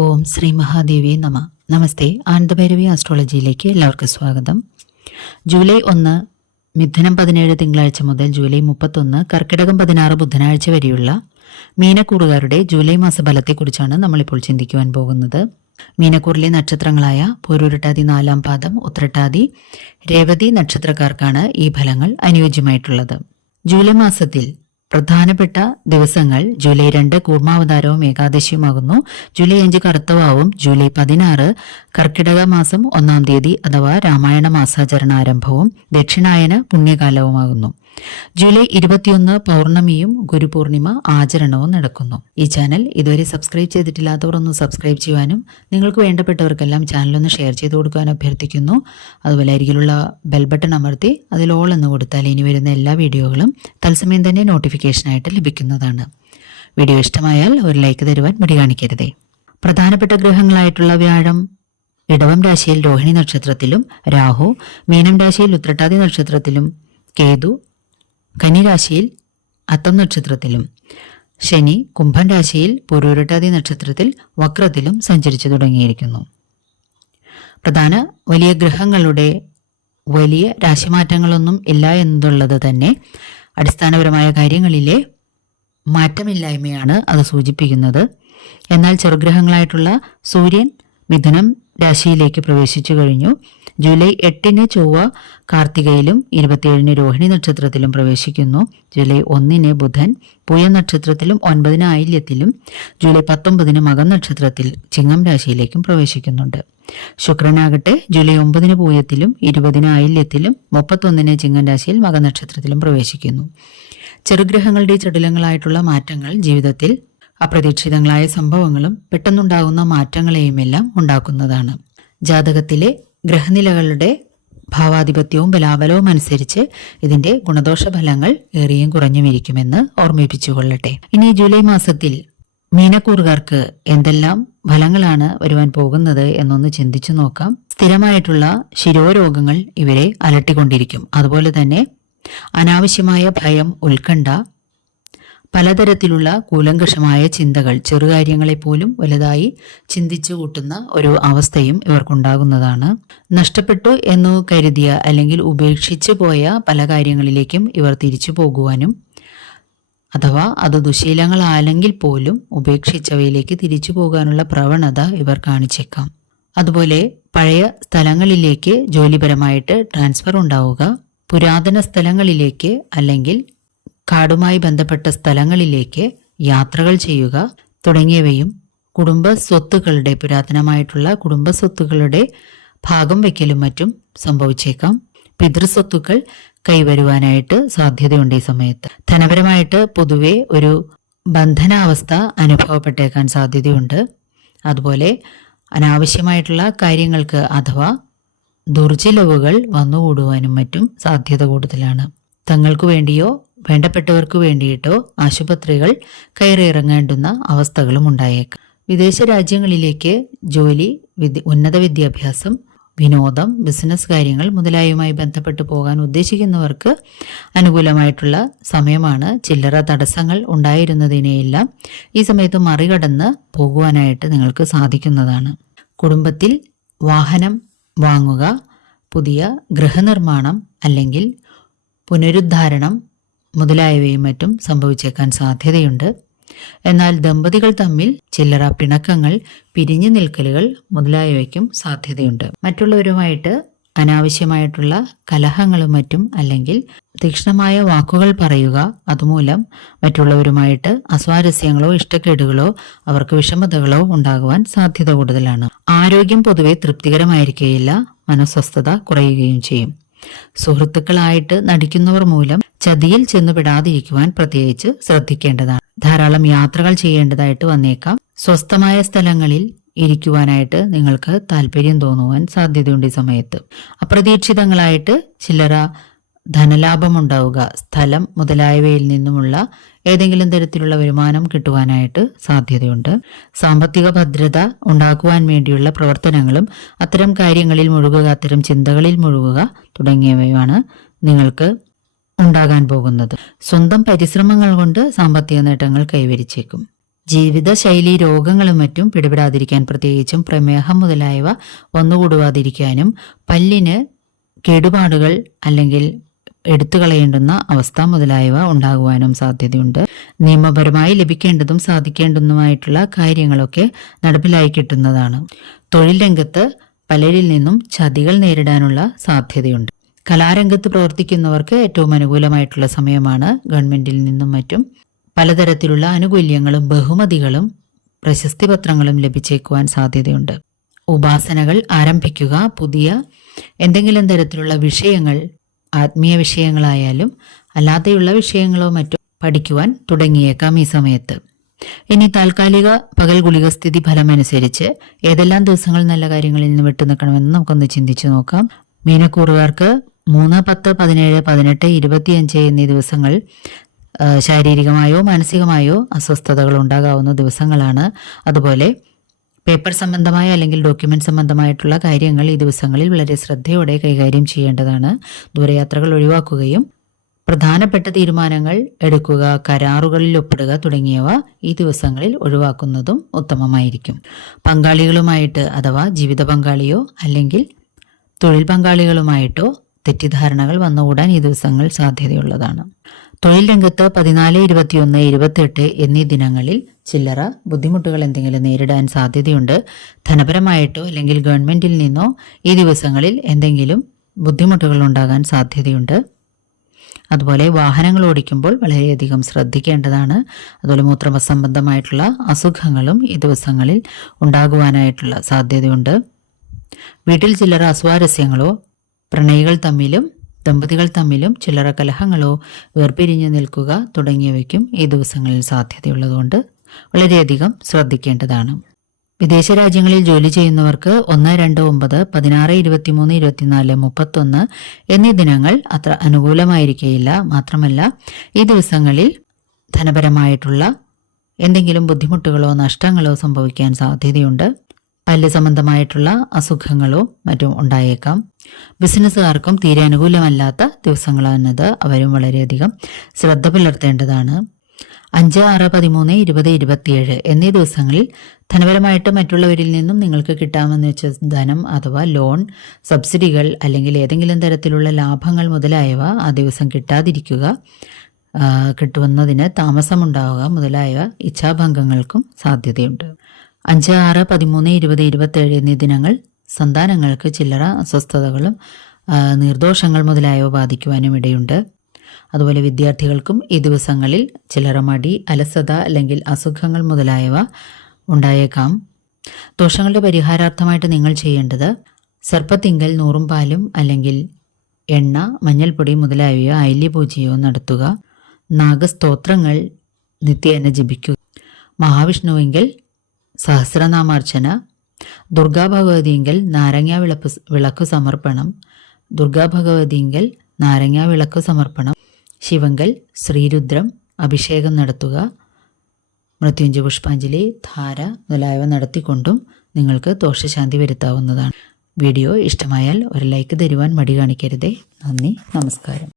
ഓം ശ്രീ മഹാദേവി നമ. നമസ്തേ. ആനന്ദഭൈരവി ആസ്ട്രോളജിയിലേക്ക് എല്ലാവർക്കും സ്വാഗതം. ജൂലൈ 1 മിഥുനം 17 തിങ്കളാഴ്ച മുതൽ ജൂലൈ 31 കർക്കിടകം 16 ബുധനാഴ്ച വരെയുള്ള മീനക്കൂറുകാരുടെ ജൂലൈ മാസഫലത്തെക്കുറിച്ചാണ് നമ്മളിപ്പോൾ ചിന്തിക്കുവാൻ പോകുന്നത്. മീനക്കൂറിലെ നക്ഷത്രങ്ങളായ പൂരുരുട്ടാതി 4-ാം പാദം, ഉത്രട്ടാതി, രേവതി നക്ഷത്രക്കാർക്കാണ് ഈ ഫലങ്ങൾ അനുയോജ്യമായിട്ടുള്ളത്. ജൂലൈ മാസത്തിൽ പ്രധാനപ്പെട്ട ദിവസങ്ങൾ ജൂലൈ 2 കൂർമാവതാരവും ഏകാദശിയുമാകുന്നു. ജൂലൈ 5 കറുത്തവാവും. ജൂലൈ 16 കർക്കിടക മാസം 1-ാം തീയതി അഥവാ രാമായണ മാസാചരണാരംഭവും ദക്ഷിണായന പുണ്യകാലവുമാകുന്നു. ജൂലൈ 21 പൗർണമിയും ഗുരുപൂർണിമ ആചരണവും നടക്കുന്നു. ഈ ചാനൽ ഇതുവരെ സബ്സ്ക്രൈബ് ചെയ്തിട്ടില്ലാത്തവർ ഒന്ന് സബ്സ്ക്രൈബ് ചെയ്യുവാനും നിങ്ങൾക്ക് വേണ്ടപ്പെട്ടവർക്കെല്ലാം ചാനലൊന്ന് ഷെയർ ചെയ്ത് കൊടുക്കാനും അഭ്യർത്ഥിക്കുന്നു. അതുപോലെ അരികിലുള്ള ബെൽ ബട്ടൺ അമർത്തി അതിൽ ഓൾ എന്ന് കൊടുത്താൽ ഇനി വരുന്ന എല്ലാ വീഡിയോകളും തത്സമയം തന്നെ നോട്ടിഫിക്കേഷനായിട്ട് ലഭിക്കുന്നതാണ്. വീഡിയോ ഇഷ്ടമായാൽ ഒരു ലൈക്ക് തരുവാൻ മടി കാണിക്കരുതേ. പ്രധാനപ്പെട്ട ഗ്രഹങ്ങളായിട്ടുള്ള വ്യാഴം ഇടവം രാശിയിൽ രോഹിണി നക്ഷത്രത്തിലും, രാഹു മീനം രാശിയിൽ ഉത്രട്ടാതി നക്ഷത്രത്തിലും, കേതു കന്നിരാശിയിൽ അത്തം നക്ഷത്രത്തിലും, ശനി കുംഭം രാശിയിൽ പൂരുരുട്ടാതി നക്ഷത്രത്തിൽ വക്രത്തിലും സഞ്ചരിച്ചു തുടങ്ങിയിരിക്കുന്നു. പ്രധാന വലിയ ഗ്രഹങ്ങളുടെ വലിയ രാശിമാറ്റങ്ങളൊന്നും ഇല്ല എന്നുള്ളത് തന്നെ അടിസ്ഥാനപരമായ കാര്യങ്ങളിലെ മാറ്റമില്ലായ്മയാണ് അത് സൂചിപ്പിക്കുന്നത്. എന്നാൽ ചെറുഗ്രഹങ്ങളായിട്ടുള്ള സൂര്യൻ മിഥുനം രാശിയിലേക്ക് പ്രവേശിച്ചു കഴിഞ്ഞു. ജൂലൈ 8 ചൊവ്വ കാർത്തികയിലും 27 രോഹിണി നക്ഷത്രത്തിലും പ്രവേശിക്കുന്നു. ജൂലൈ 1 ബുധൻ പൂയ നക്ഷത്രത്തിലും 9 ആയില്യത്തിലും, ജൂലൈ 19 മകം നക്ഷത്രത്തിൽ ചിങ്ങം രാശിയിലേക്കും പ്രവേശിക്കുന്നുണ്ട്. ശുക്രനാകട്ടെ ജൂലൈ 9 പൂയത്തിലും 20 ആയില്യത്തിലും 31 ചിങ്ങം രാശിയിൽ മകനക്ഷത്രത്തിലും പ്രവേശിക്കുന്നു. ചെറുഗ്രഹങ്ങളുടെ ചടുലങ്ങളായിട്ടുള്ള മാറ്റങ്ങൾ ജീവിതത്തിൽ അപ്രതീക്ഷിതങ്ങളായ സംഭവങ്ങളും പെട്ടെന്നുണ്ടാകുന്ന മാറ്റങ്ങളെയുമെല്ലാം ഉണ്ടാക്കുന്നതാണ്. ജാതകത്തിലെ ഗ്രഹനിലകളുടെ ഭാവാധിപത്യവും ബലാബലവും അനുസരിച്ച് ഇതിന്റെ ഗുണദോഷ ഫലങ്ങൾ ഏറിയും കുറഞ്ഞുമിരിക്കുമെന്ന് ഓർമ്മിപ്പിച്ചുകൊള്ളട്ടെ. ഇനി ജൂലൈ മാസത്തിൽ മീനക്കൂറുകാർക്ക് എന്തെല്ലാം ഫലങ്ങളാണ് വരുവാൻ പോകുന്നത് എന്നൊന്ന് ചിന്തിച്ചു നോക്കാം. സ്ഥിരമായിട്ടുള്ള ശിരോരോഗങ്ങൾ ഇവരെ അലട്ടിക്കൊണ്ടിരിക്കും. അതുപോലെ തന്നെ അനാവശ്യമായ ഭയം, ഉത്കണ്ഠ, പലതരത്തിലുള്ള കൂലങ്കഷമായ ചിന്തകൾ, ചെറുകാര്യങ്ങളെപ്പോലും വലുതായി ചിന്തിച്ചു കൂട്ടുന്ന ഒരു അവസ്ഥയും ഇവർക്കുണ്ടാകുന്നതാണ്. നഷ്ടപ്പെട്ടു എന്ന് കരുതിയ അല്ലെങ്കിൽ ഉപേക്ഷിച്ചു പോയ പല കാര്യങ്ങളിലേക്കും ഇവർ തിരിച്ചു പോകുവാനും അഥവാ അത് ദുശീലങ്ങളാണെങ്കിൽ പോലും ഉപേക്ഷിച്ചവയിലേക്ക് തിരിച്ചു പോകാനുള്ള പ്രവണത ഇവർ കാണിച്ചേക്കാം. അതുപോലെ പഴയ സ്ഥലങ്ങളിലേക്ക് ജോലിപരമായിട്ട് ട്രാൻസ്ഫർ ഉണ്ടാവുക, പുരാതന സ്ഥലങ്ങളിലേക്ക് അല്ലെങ്കിൽ കാടുമായി ബന്ധപ്പെട്ട സ്ഥലങ്ങളിലേക്ക് യാത്രകൾ ചെയ്യുക തുടങ്ങിയവയും കുടുംബ സ്വത്തുക്കളുടെ പുരാതനമായിട്ടുള്ള കുടുംബ സ്വത്തുക്കളുടെ ഭാഗം വയ്ക്കലും മറ്റും സംഭവിച്ചേക്കാം. പിതൃസ്വത്തുക്കൾ കൈവരുവാനായിട്ട് സാധ്യതയുണ്ട്. ഈ സമയത്ത് ധനപരമായിട്ട് പൊതുവെ ഒരു ബന്ധനാവസ്ഥ അനുഭവപ്പെട്ടേക്കാൻ സാധ്യതയുണ്ട്. അതുപോലെ അനാവശ്യമായിട്ടുള്ള കാര്യങ്ങൾക്ക് അഥവാ ദുർചിലവുകൾ വന്നുകൂടുവാനും മറ്റും സാധ്യത കൂടുതലാണ്. തങ്ങൾക്ക് വേണ്ടിയോ വേണ്ടപ്പെട്ടവർക്ക് വേണ്ടിയിട്ടോ ആശുപത്രികൾ കയറിയിറങ്ങേണ്ടുന്ന അവസ്ഥകളും ഉണ്ടായേക്കാം. വിദേശ രാജ്യങ്ങളിലേക്ക് ജോലി, ഉന്നത വിദ്യാഭ്യാസം, വിനോദം, ബിസിനസ് കാര്യങ്ങൾ മുതലായവയുമായി ബന്ധപ്പെട്ട് പോകാൻ ഉദ്ദേശിക്കുന്നവർക്ക് അനുകൂലമായിട്ടുള്ള സമയമാണ്. ചില്ലറ തടസ്സങ്ങൾ ഉണ്ടായിരുന്നതിനെയെല്ലാം ഈ സമയത്ത് മറികടന്ന് പോകുവാനായിട്ട് നിങ്ങൾക്ക് സാധിക്കുന്നതാണ്. കുടുംബത്തിൽ വാഹനം വാങ്ങുക, പുതിയ ഗൃഹനിർമ്മാണം അല്ലെങ്കിൽ പുനരുദ്ധാരണം മുതലായവയും മറ്റും സംഭവിച്ചേക്കാൻ സാധ്യതയുണ്ട്. എന്നാൽ ദമ്പതികൾ തമ്മിൽ ചില്ലറ പിണക്കങ്ങൾ, പിരിഞ്ഞു നിൽക്കലുകൾ മുതലായവയ്ക്കും സാധ്യതയുണ്ട്. മറ്റുള്ളവരുമായിട്ട് അനാവശ്യമായിട്ടുള്ള കലഹങ്ങളും മറ്റും അല്ലെങ്കിൽ തീക്ഷ്ണമായ വാക്കുകൾ പറയുക, അതുമൂലം മറ്റുള്ളവരുമായിട്ട് അസ്വാരസ്യങ്ങളോ ഇഷ്ടക്കേടുകളോ അവർക്ക് വിഷമതകളോ ഉണ്ടാകുവാൻ സാധ്യത കൂടുതലാണ്. ആരോഗ്യം പൊതുവെ തൃപ്തികരമായിരിക്കുകയില്ല, മനസ്വസ്ഥത കുറയുകയും ചെയ്യും. സുഹൃത്തുക്കളായിട്ട് നടിക്കുന്നവർ മൂലം ചതിയിൽ ചെന്നുപെടാതിരിക്കുവാൻ പ്രത്യേകിച്ച് ശ്രദ്ധിക്കേണ്ടതാണ്. ധാരാളം യാത്രകൾ ചെയ്യേണ്ടതായിട്ട് വന്നേക്കാം. സ്വസ്ഥമായ സ്ഥലങ്ങളിൽ ഇരിക്കുവാനായിട്ട് നിങ്ങൾക്ക് താല്പര്യം തോന്നുവാൻ സാധ്യതയുണ്ട്. ഈ സമയത്ത് അപ്രതീക്ഷിതങ്ങളായിട്ട് ചില്ലറ ധനലാഭമുണ്ടാവുക, സ്ഥലം മുതലായവയിൽ നിന്നുമുള്ള ഏതെങ്കിലും തരത്തിലുള്ള വരുമാനം കിട്ടുവാനായിട്ട് സാധ്യതയുണ്ട്. സാമ്പത്തിക ഭദ്രത ഉണ്ടാക്കുവാൻ വേണ്ടിയുള്ള പ്രവർത്തനങ്ങളും അത്തരം കാര്യങ്ങളിൽ മുഴുകുക, അത്തരം ചിന്തകളിൽ മുഴുകുക തുടങ്ങിയവയാണ് നിങ്ങൾക്ക് ഉണ്ടാകാൻ പോകുന്നത്. സ്വന്തം പരിശ്രമങ്ങൾ കൊണ്ട് സാമ്പത്തിക നേട്ടങ്ങൾ കൈവരിച്ചേക്കും. ജീവിതശൈലി രോഗങ്ങളും മറ്റും പിടിപെടാതിരിക്കാൻ, പ്രത്യേകിച്ചും പ്രമേഹം മുതലായവ വന്നുകൂടുവാതിരിക്കാനും, പല്ലിന് കേടുപാടുകൾ അല്ലെങ്കിൽ എടുത്തു കളയേണ്ടുന്ന അവസ്ഥ മുതലായവ ഉണ്ടാകുവാനും സാധ്യതയുണ്ട്. നിയമപരമായി ലഭിക്കേണ്ടതും സാധിക്കേണ്ടതുമായിട്ടുള്ള കാര്യങ്ങളൊക്കെ നടപ്പിലായി കിട്ടുന്നതാണ്. തൊഴിൽ രംഗത്ത് പലരിൽ നിന്നും ചതികൾ നേരിടാനുള്ള സാധ്യതയുണ്ട്. കലാരംഗത്ത് പ്രവർത്തിക്കുന്നവർക്ക് ഏറ്റവും അനുകൂലമായിട്ടുള്ള സമയമാണ്. ഗവൺമെന്റിൽ നിന്നും മറ്റും പലതരത്തിലുള്ള ആനുകൂല്യങ്ങളും ബഹുമതികളും പ്രശസ്തി പത്രങ്ങളും ലഭിച്ചേക്കുവാൻ സാധ്യതയുണ്ട്. ഉപാസനകൾ ആരംഭിക്കുക, പുതിയ എന്തെങ്കിലും തരത്തിലുള്ള വിഷയങ്ങൾ, ആത്മീയ വിഷയങ്ങളായാലും അല്ലാതെയുള്ള വിഷയങ്ങളോ മറ്റോ പഠിക്കുവാൻ തുടങ്ങിയേക്കാം ഈ സമയത്ത്. ഇനി താൽക്കാലിക പകൽ ഗുളിക സ്ഥിതി ഫലമനുസരിച്ച് ഏതെല്ലാം ദിവസങ്ങൾ നല്ല കാര്യങ്ങളിൽ നിന്ന് വിട്ടുനിൽക്കണമെന്ന് നമുക്കൊന്ന് ചിന്തിച്ചു നോക്കാം. മീനക്കൂറുകാർക്ക് 3, 10, 17, 18, 25 എന്നീ ദിവസങ്ങൾ ശാരീരികമായോ മാനസികമായോ അസ്വസ്ഥതകൾ ഉണ്ടാകാവുന്ന ദിവസങ്ങളാണ്. അതുപോലെ പേപ്പർ സംബന്ധമായ അല്ലെങ്കിൽ ഡോക്യുമെന്റ് സംബന്ധമായിട്ടുള്ള കാര്യങ്ങൾ ഈ ദിവസങ്ങളിൽ വളരെ ശ്രദ്ധയോടെ കൈകാര്യം ചെയ്യേണ്ടതാണ്. ദൂരയാത്രകൾ ഒഴിവാക്കുകയും പ്രധാനപ്പെട്ട തീരുമാനങ്ങൾ എടുക്കുക, കരാറുകളിൽ ഒപ്പിടുക തുടങ്ങിയവ ഈ ദിവസങ്ങളിൽ ഒഴിവാക്കുന്നതും ഉത്തമമായിരിക്കും. പങ്കാളികളുമായിട്ട് അഥവാ ജീവിത പങ്കാളിയോ അല്ലെങ്കിൽ തൊഴിൽ പങ്കാളികളുമായിട്ടോ തെറ്റിദ്ധാരണകൾ വന്നുകൂടാൻ ഈ ദിവസങ്ങൾ സാധ്യതയുള്ളതാണ്. തൊഴിൽ രംഗത്ത് 14, 21, 28 എന്നീ ദിനങ്ങളിൽ ചില്ലറ ബുദ്ധിമുട്ടുകൾ എന്തെങ്കിലും നേരിടാൻ സാധ്യതയുണ്ട്. ധനപരമായിട്ടോ അല്ലെങ്കിൽ ഗവൺമെന്റിൽ നിന്നോ ഈ ദിവസങ്ങളിൽ എന്തെങ്കിലും ബുദ്ധിമുട്ടുകൾ ഉണ്ടാകാൻ സാധ്യതയുണ്ട്. അതുപോലെ വാഹനങ്ങൾ ഓടിക്കുമ്പോൾ വളരെയധികം ശ്രദ്ധിക്കേണ്ടതാണ്. അതുപോലെ മൂത്രസംബന്ധമായിട്ടുള്ള അസുഖങ്ങളും ഈ ദിവസങ്ങളിൽ ഉണ്ടാകുവാനായിട്ടുള്ള സാധ്യതയുണ്ട്. വീട്ടിൽ ചില്ലറ അസ്വാരസ്യങ്ങളോ പ്രണയികൾ തമ്മിലും ദമ്പതികൾ തമ്മിലും ചില്ലറ കലഹങ്ങളോ വേർപിരിഞ്ഞു നിൽക്കുക തുടങ്ങിയവയ്ക്കും ഈ ദിവസങ്ങളിൽ സാധ്യതയുള്ളതുകൊണ്ട് വളരെയധികം ശ്രദ്ധിക്കേണ്ടതാണ്. വിദേശ രാജ്യങ്ങളിൽ ജോലി ചെയ്യുന്നവർക്ക് 1, 2, 9, 16, 23, 24, 31 എന്നീ ദിനങ്ങൾ അത്ര അനുകൂലമായിരിക്കുകയില്ല. മാത്രമല്ല ഈ ദിവസങ്ങളിൽ ധനപരമായിട്ടുള്ള എന്തെങ്കിലും ബുദ്ധിമുട്ടുകളോ നഷ്ടങ്ങളോ സംഭവിക്കാൻ സാധ്യതയുണ്ട്. പല്ല് സംബന്ധമായിട്ടുള്ള അസുഖങ്ങളോ മറ്റും ഉണ്ടായേക്കാം. ബിസിനസ്സുകാർക്കും തീരെ അനുകൂലമല്ലാത്ത ദിവസങ്ങളാണെന്നത് അവരും വളരെയധികം ശ്രദ്ധ പുലർത്തേണ്ടതാണ്. 5, 6, 13, 20, 27 എന്നീ ദിവസങ്ങളിൽ ധനപരമായിട്ട് മറ്റുള്ളവരിൽ നിന്നും നിങ്ങൾക്ക് കിട്ടാമെന്ന് വെച്ച ധനം അഥവാ ലോൺ, സബ്സിഡികൾ അല്ലെങ്കിൽ ഏതെങ്കിലും തരത്തിലുള്ള ലാഭങ്ങൾ മുതലായവ ആ ദിവസം കിട്ടാതിരിക്കുക, കിട്ടുന്നതിന് താമസമുണ്ടാവുക മുതലായ ഇച്ഛാഭംഗങ്ങൾക്കും സാധ്യതയുണ്ട്. 5, 6, 13, 20, 27 എന്നീ ദിനങ്ങൾ സന്താനങ്ങൾക്ക് ചില്ലറ അസ്വസ്ഥതകളും നിർദോഷങ്ങൾ മുതലായവ ബാധിക്കുവാനും ഇടയുണ്ട്. അതുപോലെ വിദ്യാർത്ഥികൾക്കും ഈ ദിവസങ്ങളിൽ ചില്ലറ മടി, അലസത അല്ലെങ്കിൽ അസുഖങ്ങൾ മുതലായവ ഉണ്ടായേക്കാം. ദോഷങ്ങളുടെ പരിഹാരാർത്ഥമായിട്ട് നിങ്ങൾ ചെയ്യേണ്ടത് സർപ്പത്തിങ്കൽ 100 പാലും അല്ലെങ്കിൽ എണ്ണ, മഞ്ഞൾപ്പൊടി മുതലായവയോ ആയില്യപൂജയോ നടത്തുക. നാഗസ്തോത്രങ്ങൾ നിത്യേന ജപിക്കുക. മഹാവിഷ്ണുവിങ്കൽ സഹസ്രനാമാർച്ചന. ദുർഗാഭഗവതിയെങ്കിൽ നാരങ്ങാ വിളക്കു സമർപ്പണം. ദുർഗാഭഗവതിയെങ്കിൽ നാരങ്ങാ വിളക്കു സമർപ്പണം. ശിവങ്കൽ ശ്രീരുദ്രം അഭിഷേകം നടത്തുക. മൃത്യുഞ്ജയ പുഷ്പാഞ്ജലി, ധാര മുതലായവ നടത്തിക്കൊണ്ടും നിങ്ങൾക്ക് ദോഷശാന്തി വരുത്താവുന്നതാണ്. വീഡിയോ ഇഷ്ടമായാൽ ഒരു ലൈക്ക് തരുവാൻ മടി കാണിക്കരുതേ. നന്ദി, നമസ്കാരം.